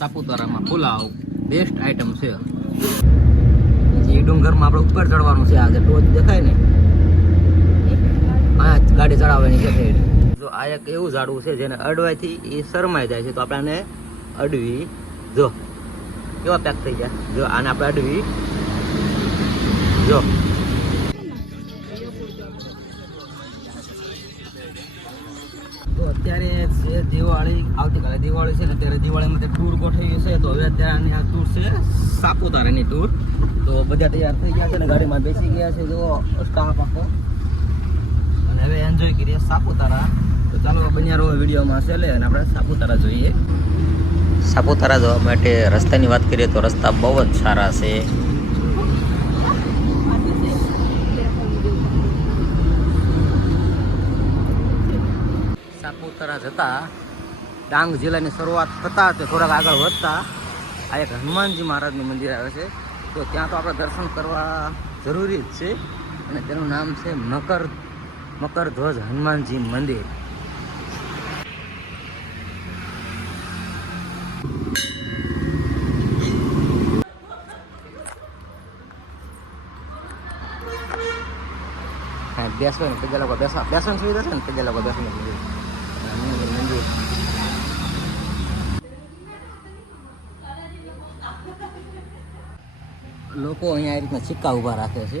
સાપુતારામાં pulao best item છે. એ ડુંગરમાં આપણે ઉપર ચડવાનું છે. આજે ટોચ દેખાય ને આ ગાડી ચડાવવાની છે. જો આ એક એવું ઝાડવું છે જેને અડવાથી એ શરમાઈ જાય છે, તો આપણે આને અડવી. જો કેવા પેક થઈ જાય. જો આને આપણે અડવી. જો તો અત્યારે છે દિવાળી, આવતીકાલે દિવાળી છે ને, ત્યારે દિવાળીમાં ટૂર ગોઠવ્યું છે. તો હવે અત્યારે આ ટૂર છે સાપુતારાની ટૂર. તો બધા તૈયાર થઈ ગયા છે ને ગાડીમાં બેસી ગયા છે. જો સ્ટાફ આખો, અને હવે એન્જોય કરીએ સાપુતારા. તો ચાલો બન્યા રહો વિડીયોમાં છે લે, અને આપણે સાપુતારા જોઈએ. સાપુતારા જવા માટે રસ્તાની વાત કરીએ તો રસ્તા બહુ જ સારા છે. સાપુતારા જતા ડાંગ જિલ્લાની શરૂઆત થતા તે થોડાક આગળ વધતા આ એક હનુમાનજી મહારાજનું મંદિર આવે છે. તો ત્યાં તો આપણે દર્શન કરવા જરૂરી જ છે, અને તેનું નામ છે મકરધ્વજ હનુમાનજી મંદિર. બેસવા ને પેલા લોકો બેસવાની સુવિધા છે ને, પેલા લોકો બેસવાનું મંદિર. લોકો અહીંયા આ રીતના સિક્કા ઊભા રાખે છે.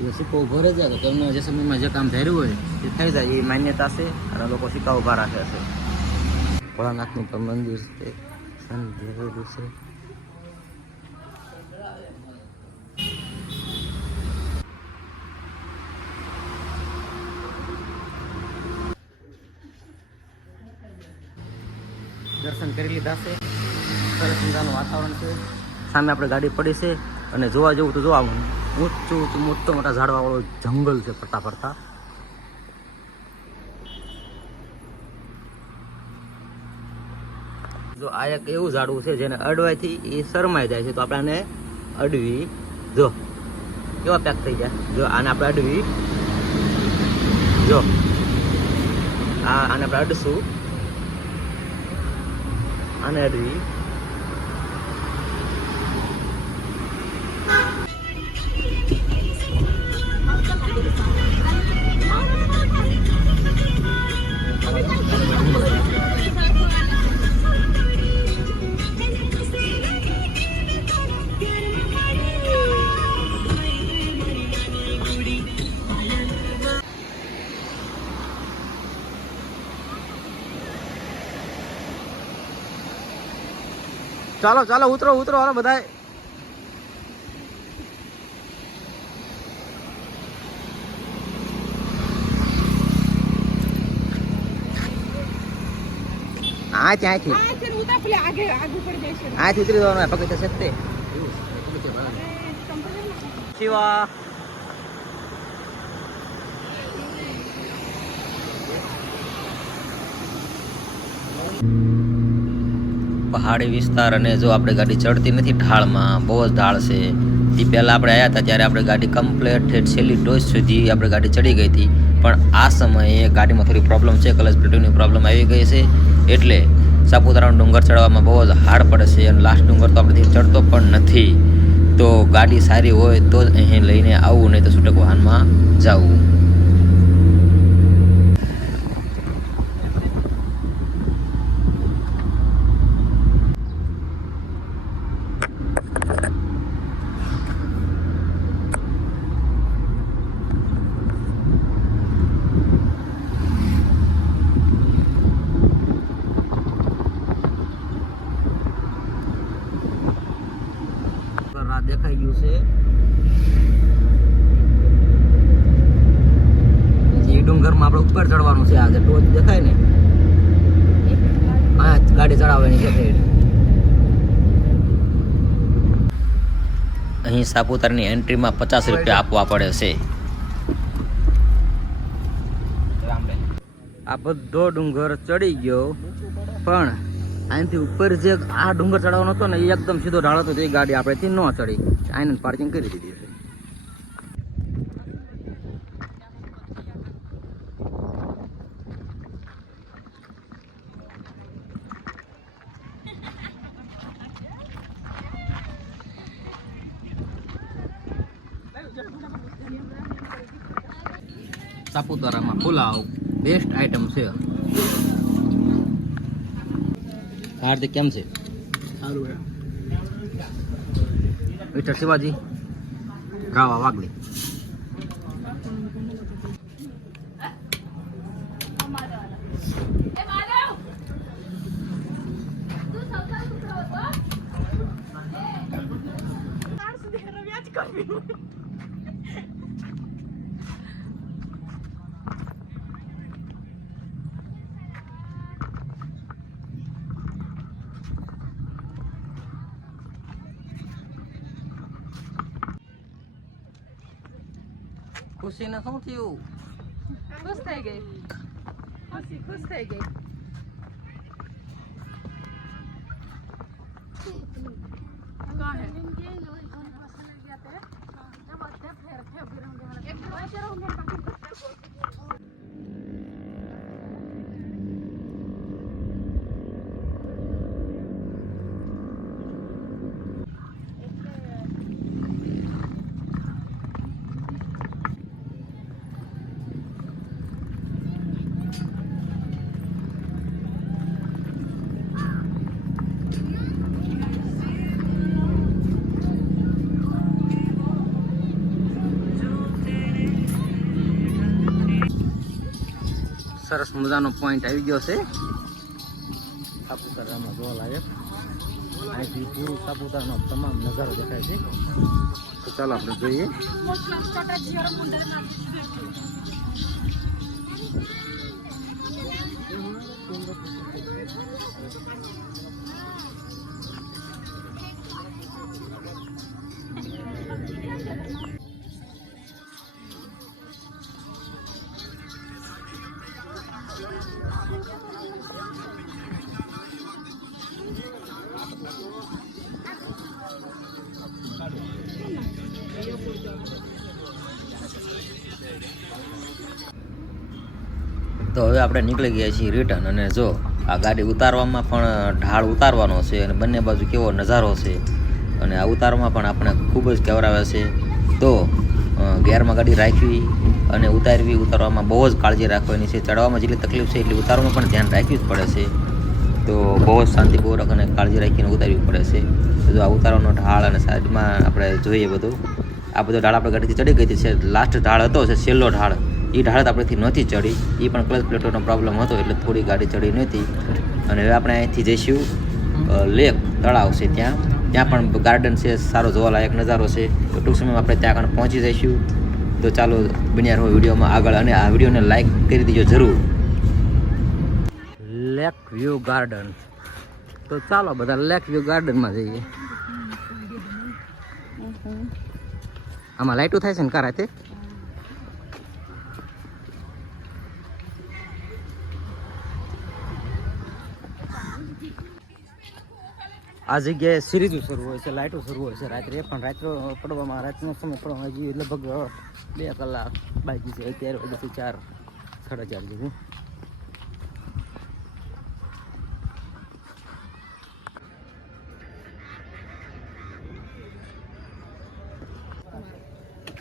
એ સિક્કો ઊભો રહી જાય તો તેમને જે સમયમાં જે કામ ધાર્યું હોય એ થઈ જાય, એ માન્યતા છે. અને લોકો સિક્કા ઊભા રાખે છે. ભોળાનાથનું પણ મંદિર છે. દર્શન કરી લીધા છે. સરસ મજાનું વાતાવરણ છે. સામે આપણે ગાડી પડી છે, અને જોવા જેવું તો જોવા ઊંચું મોટા ઝાડવાવાળો જંગલ છે ફરતા ફરતા. જો આ એક એવું ઝાડવું છે જેને અડવાથી એ શરમાઈ જાય છે, તો આપણે આને અડવી. જો કેવા પેક થઈ જાય. જો આને આપણે અડવી. જો આને આપણે અડશું. આને અડવી. ચાલો ચાલો ઉતરો હાલો બધાય. અહીંથી ઉતરી જવાનું પગથિયા છે તે શિવા. પહાડી વિસ્તાર, અને જો આપણે ગાડી ચડતી નથી ઢાળમાં, બહુ જ ઢાળ છે. તે પહેલાં આપણે આવ્યા હતા ત્યારે આપણે ગાડી કમ્પ્લેટ છેલ્લી ટોચ સુધી આપણે ગાડી ચડી ગઈ હતી. પણ આ સમયે ગાડીમાં થોડી પ્રોબ્લેમ છે, ક્લચ પ્લેટની પ્રોબ્લેમ આવી ગઈ છે. એટલે સાપુતારાનો ડુંગર ચડવામાં બહુ જ હાર્ડ પડે છે, અને લાસ્ટ ડુંગર તો આપણેથી ચડતો પણ નથી. તો ગાડી સારી હોય તો જ અહીં લઈને આવવું, નહીં તો છૂટક વાહનમાં જવું. દેખાઈ ગયું છે. એ ડુંગરમાં આપણે ઉપર ચડવાનું છે. આજે ટોચ દેખાય ને આ ગાડી ચડાવવાની છે. અહીં સાપુતારાની એન્ટ્રીમાં 50 રૂપિયા આપવા પડે છે. આ બધો ડુંગર ચડી ગયો, પણ અહીંથી ઉપર જે આ ડુંગર ચડાવવાનો હતો ને એ એકદમ સીધો ઢાળ હતો. એ ગાડી આપણેથી ન ચડી, આઈને પાર્કિંગ કરી દીધી છે. સાપુતારામાં પુલાવ બેસ્ટ આઈટમ છે. હાર્દિક કેમ છે? સારું. મિસ્ટર શિવાજી રાવા વાગલી. ખુશીને શું થયું? ખુશ થઈ ગઈ. ખુશ થઈ ગઈ. સરસ મજાનો પોઈન્ટ આવી ગયો છે સાપુતારામાં જોવા લાયક. અહીંથી પૂરું સાપુતારાનો તમામ નજારો દેખાય છે. તો ચાલો આપણે જોઈએ. તો હવે આપણે નીકળી ગયા છીએ રિટર્ન. અને જો આ ગાડી ઉતારવામાં પણ ઢાળ ઉતારવાનો છે અને બંને બાજુ કેવો નજારો છે અને આ ઉતારવામાં પણ આપણે ખૂબ જ કેવરાવે છે. તો ગેરમાં ગાડી રાખવી અને ઉતારવામાં બહુ જ કાળજી રાખવાની છે. ચડવામાં જેટલી તકલીફ છે એટલી ઉતારવામાં પણ ધ્યાન રાખવું જ પડે છે. તો બહુ જ શાંતિપૂર્વક અને કાળજી રાખીને ઉતારવી પડે છે. જો આ ઉતારવાનો ઢાળ અને સાઈડમાં આપણે જોઈએ બધું, આ બધો ઢાળ આપણે ગાડીથી ચડી ગઈ છે. લાસ્ટ ઢાળ હતો છે છેલ્લો ઢાળ, એ ઢાળ આપણેથી નહોતી ચડી. એ પણ ક્લચ પ્લેટોનો પ્રોબ્લેમ હતો એટલે થોડી ગાડી ચડી નહોતી. અને હવે આપણે અહીંથી જઈશું લેક તળાવ છે ત્યાં પણ ગાર્ડન છે, સારો જોવાલાયક નજારો છે. તો ટૂંક સમયમાં આપણે ત્યાં આગળ પહોંચી જઈશું. તો ચાલો બન્યા રહો વિડીયોમાં આગળ અને આ વિડીયોને લાઈક કરી દીજો જરૂર. Lake view garden. તો ચાલો બધા લેક વ્યૂ ગાર્ડનમાં જઈએ. આમાં લાઈટો થાય છે ને કારાતે. આ જગ્યાએ સિરીઝો શરૂ હોય છે, લાઇટો શરૂ હોય છે રાત્રે. પણ રાત્રે પડવામાં, રાતનો સમય પડવામાં હજી લગભગ 2 કલાક બાકી છે. 11 વાગ્યાથી 4, 4:30 જેવું.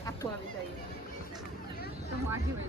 આખું આવી જાય તો હું આખી હોય.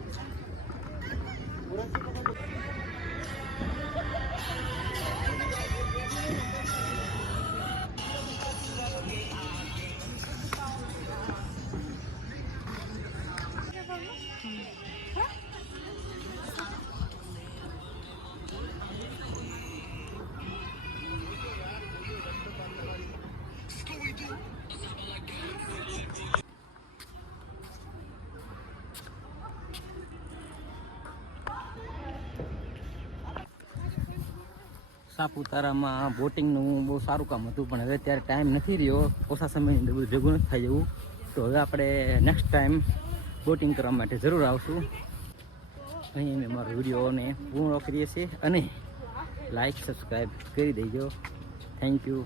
સાપુતારામાં બોટિંગનું બહુ સારું કામ હતું, પણ હવે ત્યારે ટાઈમ નથી રહ્યો, ઓછા સમયની અંદર બધું ભેગું નથી થઈ જવું. તો હવે આપણે નેક્સ્ટ ટાઈમ બોટિંગ કરવા માટે જરૂર આવશું. અહીં અમે મારો વિડીયોને પૂર્ણ કરીએ છીએ અને લાઈક સબસ્ક્રાઈબ કરી દેજો. Thank you.